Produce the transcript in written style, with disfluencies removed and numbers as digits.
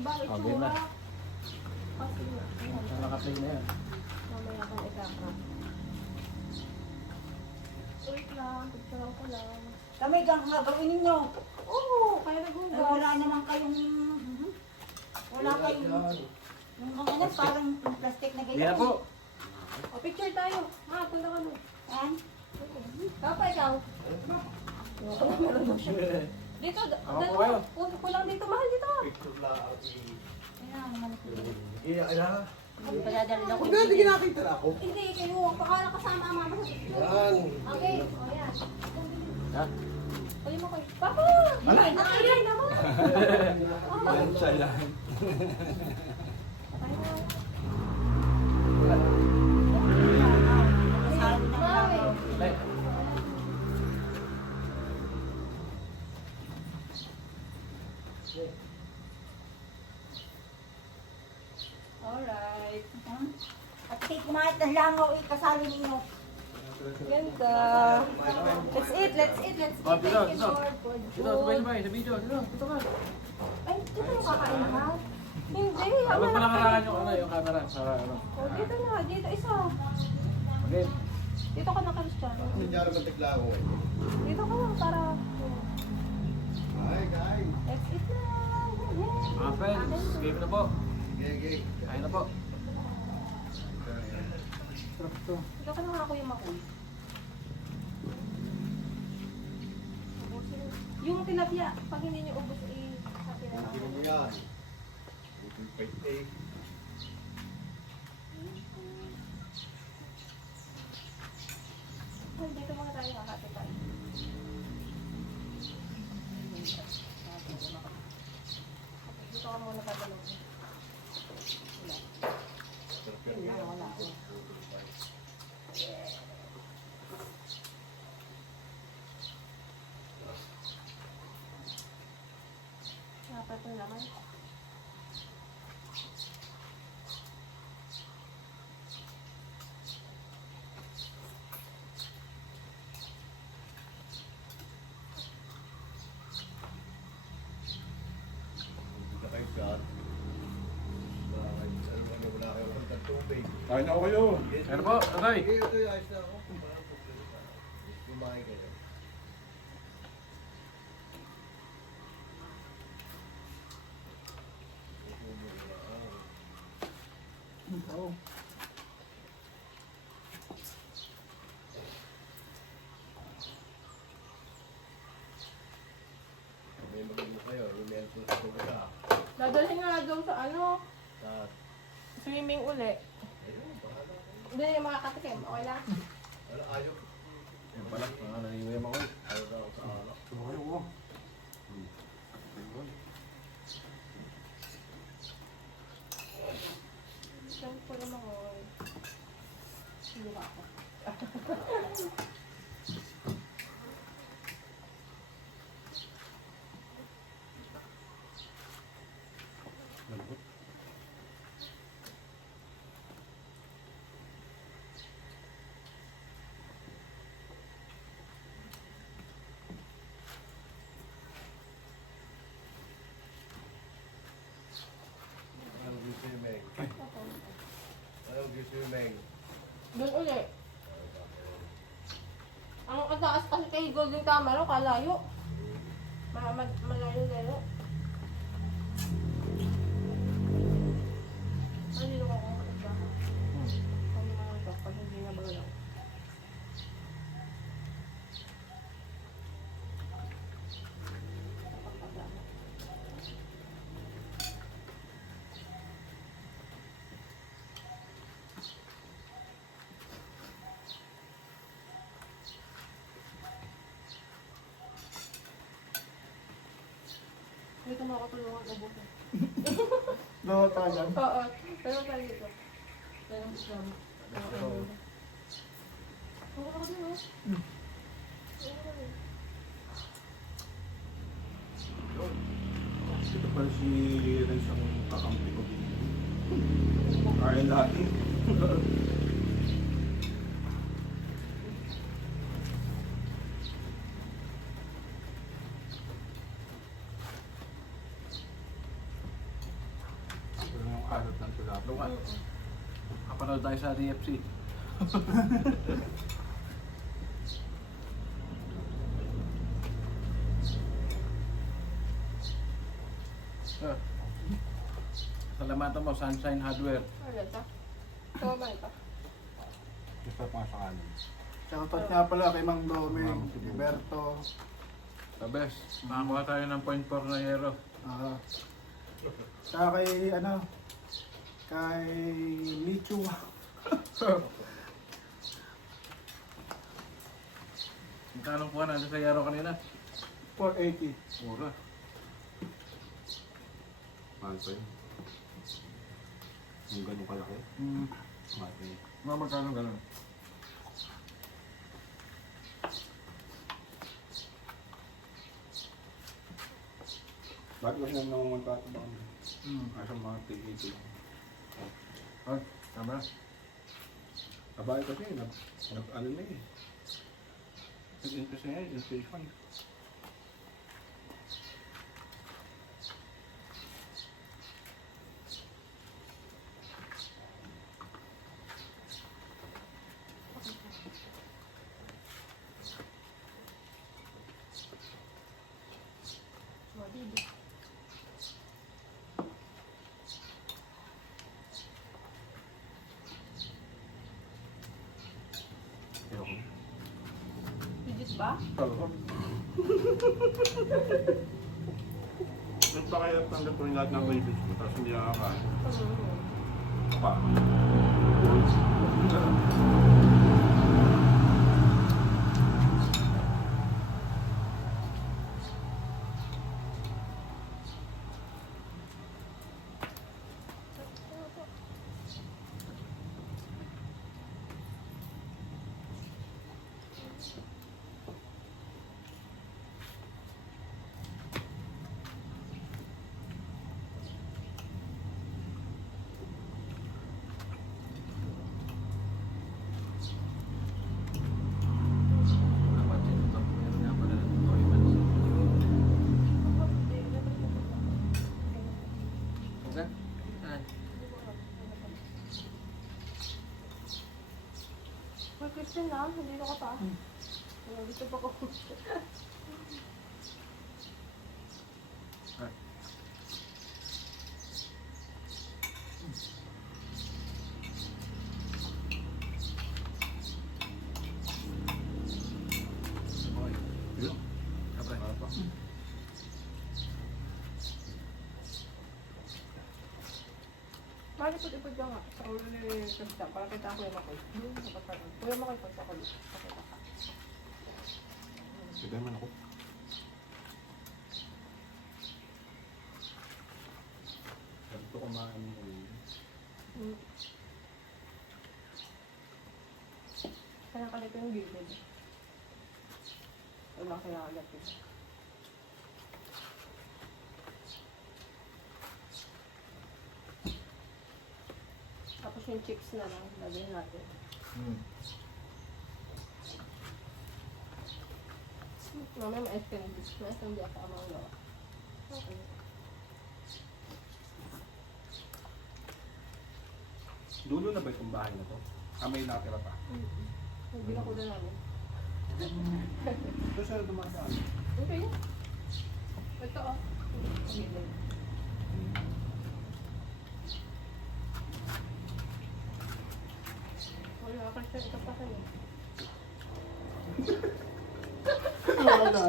iba ang Okay itsura. na. Kasi nga. Nakaplay na yan. Mamaya kang ikakra. Wait lang, picture ko lang. Kami kang gagawin ninyo. Oo, kaya Ay, nagugas. wala naman kayong... Wala kayong... Yung ano, parang plastic na Hindi ganyan. na po. O, picture tayo. Ma, punta ka mo. Yan. Papa, ikaw. Dito, Ako po dalawa. kayo. Kulang dito, mahal dito. Ayan, naman. Padadala ko. Huwag na, hindi nakita na ako. Hindi, kayo. Pakala kasama ang mama sa picture. Yan. Okay, o yan. Ha? Pali mo kayo. Papa! Nakailan naman! Yan siya yan. Play. Alright. At kumain ng langaw, ikasali ninyo. Ganda. Let's eat, let's eat, let's eat. Oh, dito, Thank you, dito. Lord, for Dito, food. sabay-sabay. Sa video. Dito ka. Ay, dito na kakain ha? Hindi, Habang ama palakaraan yung ano, yung camera. Para ano. Oh, dito na, dito isa. Okay. Dito ka na, Cristiano. Hindi niya rin matikla ako eh. Dito ka lang para... Ay, kain. Let's eat na. Yay! Mga friends, game na po. Gege. Kain na po. Dito ka na nga, Kuya Makoy. Ubusin. Yung tilapia, pag hindi nyo ubus, i-happy na lang. Hindi mo yan. Ito yung fight eh. Ay, dito muna tayo kakati tayo. Dito ka muna padalog. Wala. Wala. Dapat ito naman. Hindi kayo shot. Wala kayo ng tubig. Kain na ako kayo. Kain na po. Tatay. Sige, ito yung ayos na ako. Walang problema. Kumain kayo. May magiging kayo. Lumento sa tuga. Dadalhin nga daw sa ano, Sa... swimming uli. Ayun, bahala kayo. Hindi yung mga katikim, okay lang. Wala, ayaw. Yan pala. Nananiwayam ako. Ayaw na ako sa alak. Sumayo ko. Siyempre naman ko. Hindi ba ako? Ayaw gisumeng. Ayaw gisumeng. Doon uli. Ang taas kasi kay Golden Camaro, kalayo. Malayo-layo. Malilo ko kung ba? Kami naman ito, pag hindi na bagalaw. Dito mo ako tulungan ubusin. No, tayo. Oo. Pero tayo dito. Pero scrum. Oo, ako din oh. Ito pala si Renz ang kakampi ko. Kain lahat eh. Kakalot ng tulap. Luka. Kapanood tayo sa RFC. Ah. Salamatan mo, Sunshine Hardware. Ano ito? Ito ba ito? Gusto pa sa kanin. Shoutout nga pala kay Mang Doming, Mang Gilberto. The best. Makakuha tayo ng 0.4 na hero. Saka kay kay Michu. Magkano kuha natin sa hero kanina? 480. Mura. Mahal pa yun. Yung ganun kalaki. Mahal pa yun. Mga magkano ganun? Bakit kasi nang nangungunta ito ba? Asa mga tigiti. Ay, tama na. Abay kasi, ano na eh. Nag-interest na yan, inflation. Ayoko. Legit ba? Sarap. Nagpakayat ng gato yung lahat ng babies ko, tapos hindi nakakain. Pa. Napansin ito. Meron nga pala ng toy man. Okay? Ay. May Christian na, hindi na ka pa. Gusto pa ko. Ay. Boy. Yun. Kapre. Apa? Bakit ipod-ipod ka nga sa ulo ni Christian para kita ko yung makoy. Kuya makoy pag sa kulo. Pakita ka. Sige man ako. Ganito kumain ko yun. Kaya kalito yung gilid. Wala kaya alat yun. Tapos yung chips na lang, lagyan natin. Mamaya ma-ice ka ng chips na, hindi ako amang gawa. Okay. Dulo na ba itong bahay na to? May nakatira pa. Binakuda namin. Ito siya dumadaan. Okay. Ito oh. Gilid. Wala ka siya, ito pa kayo. Wala.